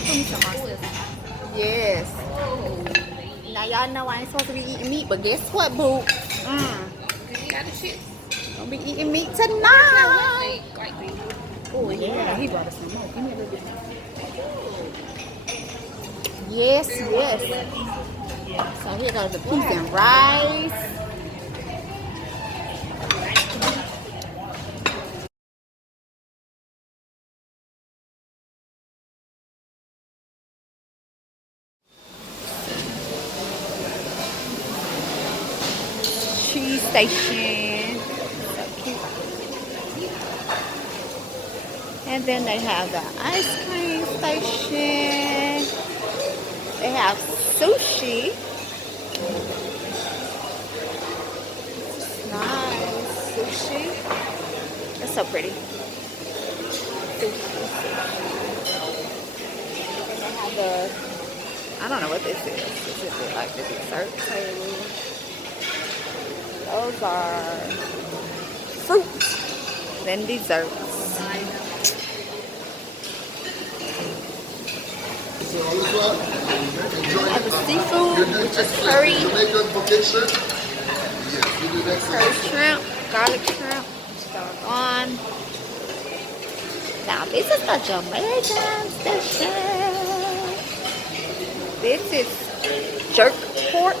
Put me some more. Yes. Now y'all know I ain't supposed to be eating meat, but guess what, boo? Gonna be eating meat tonight. Oh yeah, he brought us some more. Give me a little bit more. Yes, yes. So here goes the peas and rice. Cheese station. So cute. And then they have the ice cream station. They have sushi. Nice sushi. That's so pretty. Sushi. And they have the, I don't know what this is. This is like the dessert table. Those are fruits and desserts. I have the seafood, which is curry. Curry shrimp, garlic shrimp, doggone. Now this is the Jamaican station. This is jerk pork.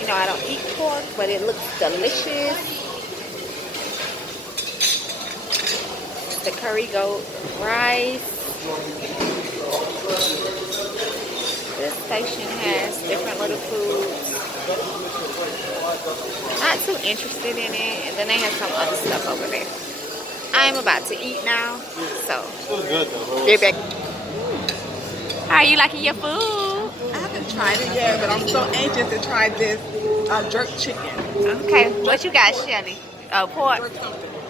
You know I don't eat pork, but it looks delicious. The curry goat rice. This station has different little foods. Not too interested in it. And then they have some other stuff over there. I'm about to eat now, so get back. How are you liking your food? I haven't tried it yet, but I'm so anxious to try this jerk chicken. Okay, what you got, Shelly? Oh, pork.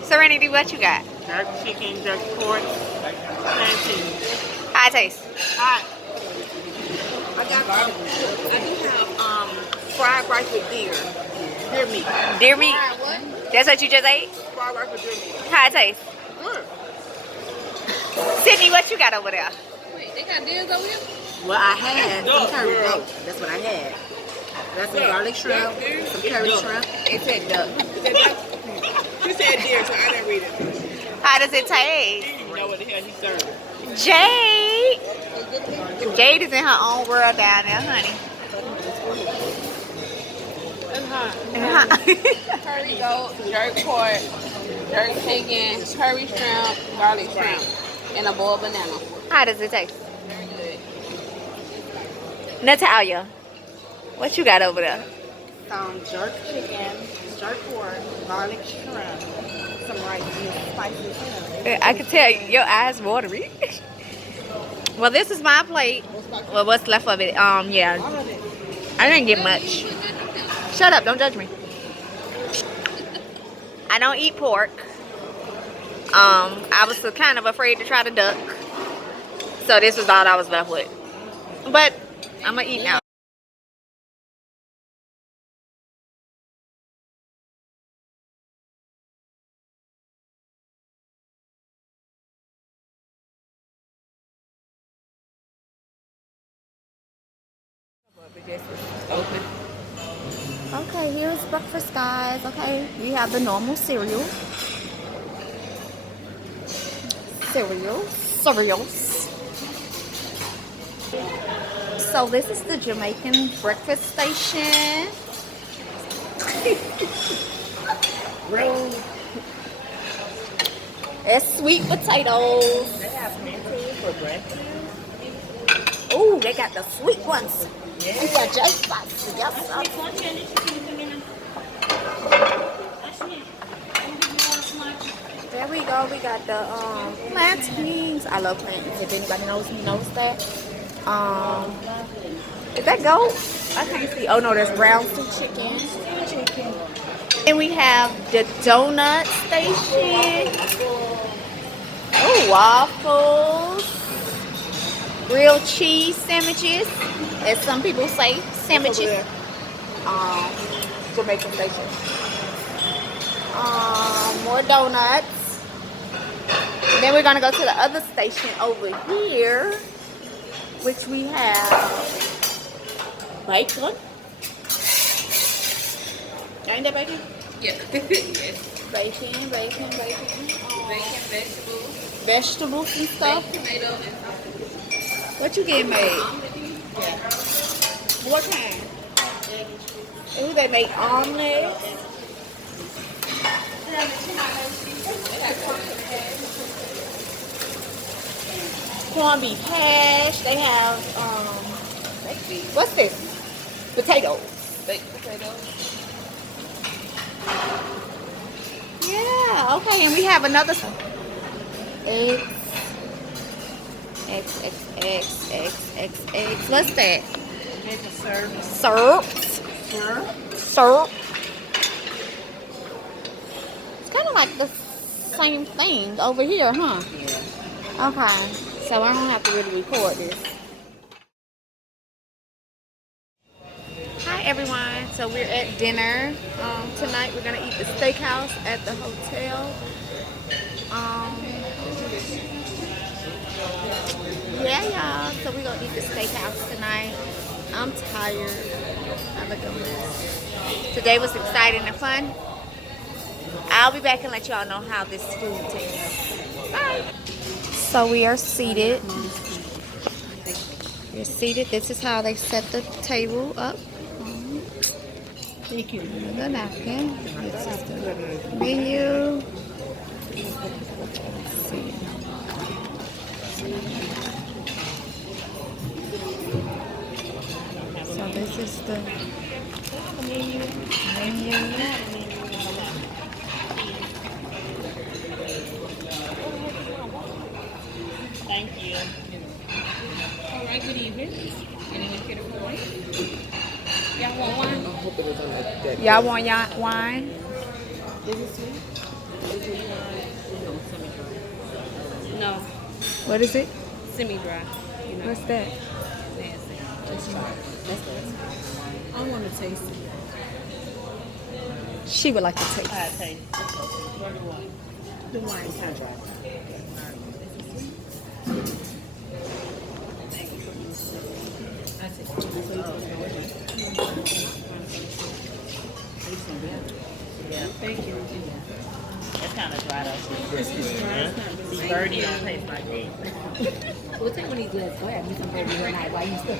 Serenity, what you got? Jerk chicken, jerk pork, plantain. How it taste? Hot. I do have fried rice with deer meat. Deer meat? That's what you just ate? Fried rice with deer meat. How it taste? Good. Sydney, what you got over there? Wait, they got deals over here? Well, I had some curry goat. That's what I had. That's some garlic shrimp, some curry shrimp. It said duck. She said deer, so I didn't read it. How does it taste? You know what the hell he served. Jade! Jade is in her own world down there, honey. Curry goat, jerk pork, jerk chicken, curry shrimp, garlic shrimp, and a boiled banana. How does it taste? Very good. Natalia, what you got over there? Some jerk chicken, jerk pork, garlic shrimp, some rice and spices. I can tell your eyes watery. Well, this is my plate. Well, what's left of it? Yeah. I didn't get much. Shut up, don't judge me. I don't eat pork. I was kind of afraid to try the duck. So this was all I was left with. But I'm gonna eat now. Okay, here's breakfast, guys. Okay, we have the normal cereals. So this is the Jamaican breakfast station. It's sweet potatoes. They have potatoes for breakfast. Oh, they got the sweet ones. Yeah. And the just spicy. Yes, sir. There we go. We got the plantains. I love plantains. If anybody knows me, knows that. Is that goat? I can't see. Oh no, that's brown stew chicken. And we have the donut station. Oh, waffles. Grilled cheese sandwiches, as some people say, sandwiches. Jamaican station. More donuts. And then we're gonna go to the other station over here. which we have bacon. Ain't that bacon? Yeah. Yes. Bacon. Bacon, vegetables. Vegetables and stuff. Baked tomato and What you getting made? yeah. What kind? Ooh, they make omelets. Corned beef hash. They have what's this? Potatoes. Baked potatoes. Yeah, okay, and we have another eggs. X. What's that? Make a serve. Syrups. Syrup. It's kind of like the same thing over here, huh? Yeah. Okay, so I don't have to really record this. Hi everyone, so we're at dinner. Tonight we're gonna eat the steakhouse at the hotel. Yeah, y'all. So we're gonna eat the steakhouse tonight. I'm tired. I look at this. Today was exciting and fun. I'll be back and let y'all know how this food tastes. Bye. So we are seated. We're seated. This is how they set the table up. Thank you. The napkin. This is the menu. Let's see. So this is the menu. Thank you. All right, good evening. Anyone care to pour wine? Y'all want wine? Y'all want wine? Is it sweet? No, What is it? semi-dry. You know, What's that? nasty. Let's try it. Let's go. I want to taste it. She would like to taste. I taste it. What do you want? The wine kind of dry. I take it. Yeah, thank you. It's kind of dry though. It's dry. See, birdie don't taste like that. We'll take one of these glass. Go ahead, me some baby one night while you still.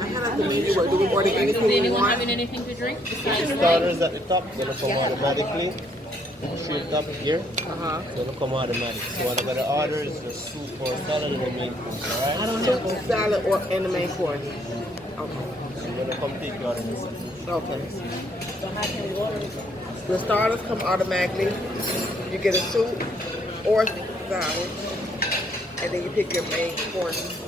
I have the menu. Do we order anything Is we anyone want? having anything to drink? Besides Starters at the top, gonna come automatically. See the top here? Gonna come automatic. So what I'm gonna order is the soup or salad and the main course, alright? Soup, salad, or and the main course. Okay. So I'm gonna come take your order in a second. Okay. The starters come automatically. You get a soup or salad, and then you pick your main course.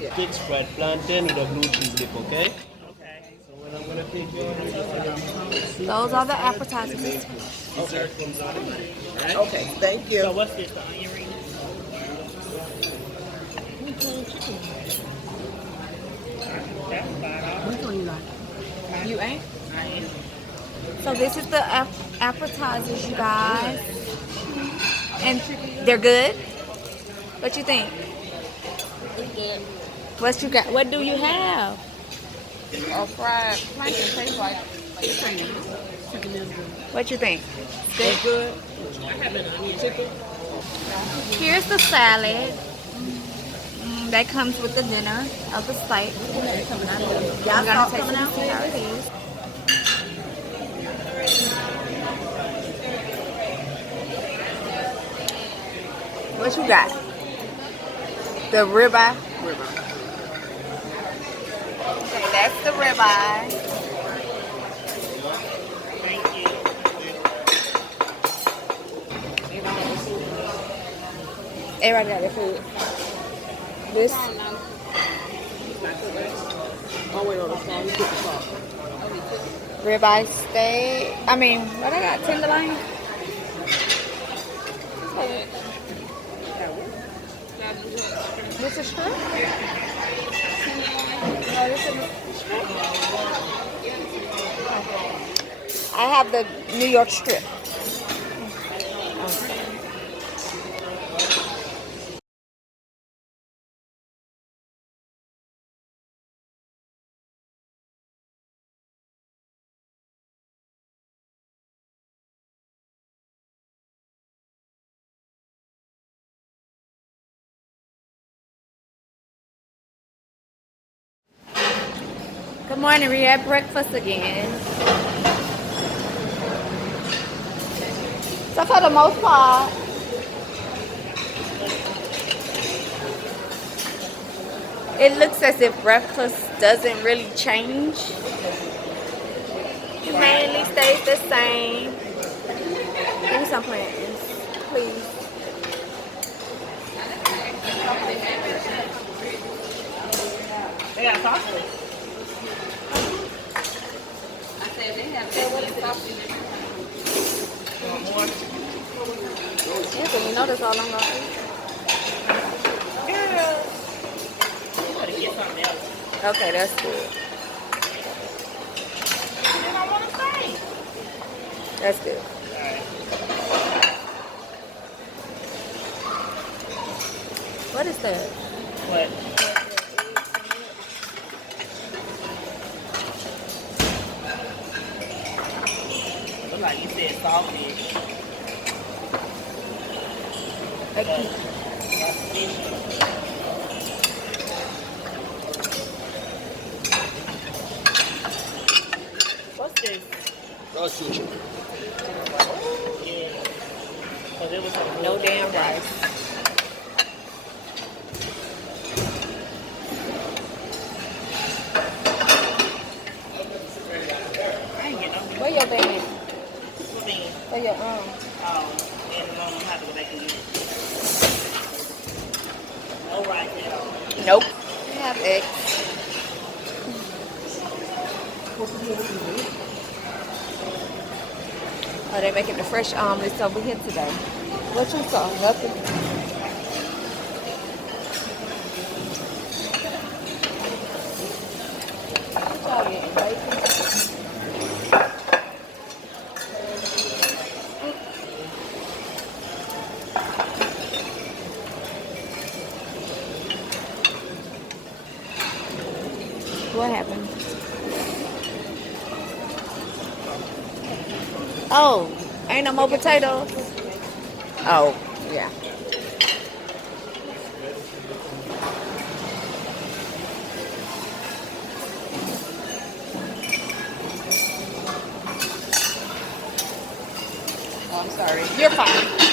Yeah. Pig fried plantain with a blue cheese dip, okay? Okay. So when I'm gonna take your order, just gonna be Those are the appetizers. dessert comes automatic, alright? Okay. Thank you. So what's this, the onion ring? Which one you like? You ain't? So this is the appetizers, you guys. And they're good? What you think? What you got? What do you have? or fried plantain tastes like chicken. What you think? That's good. Here's the salad. That comes with the dinner of the steak. I'm gonna taste it and see how it is. What you got? The ribeye. Okay, that's the ribeye. Everybody got their food. This Oh wait, on the song. You put the salt. ribeye steak. I mean, what I got? Tenderloin? This is shrimp? No, this is shrimp. I have the New York strip. Good morning. We're at breakfast again. So for the most part, it looks as if breakfast doesn't really change. It mainly stays the same. Give me some plans, please. They got sausage. I said they have sausage. More. Yeah, but you know that's all I'm gonna eat. Yeah. You better get something else. Okay, that's good. They don't want to stay. That's good. Alright. What is that? What? Look like you said saltfish. What's this? That's sushi. Yeah. Because it was on No damn rice. I ain't get no Where your band? bean. Where your And I'm gonna have to go back and get it. No rice at all. Nope. We have eggs. Oh, they're making the fresh omelets over here today. What you saw? Nothing. What y'all getting? Bacon? What happened? Oh, ain't no more potatoes? Oh, yeah. Oh, I'm sorry. You're fine.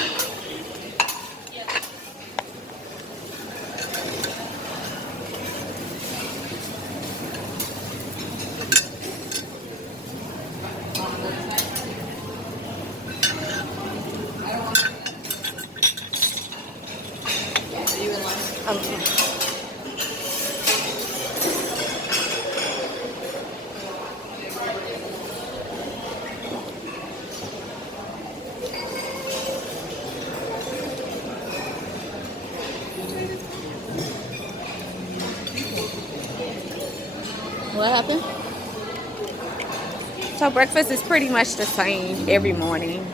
What happened? So breakfast is pretty much the same every morning.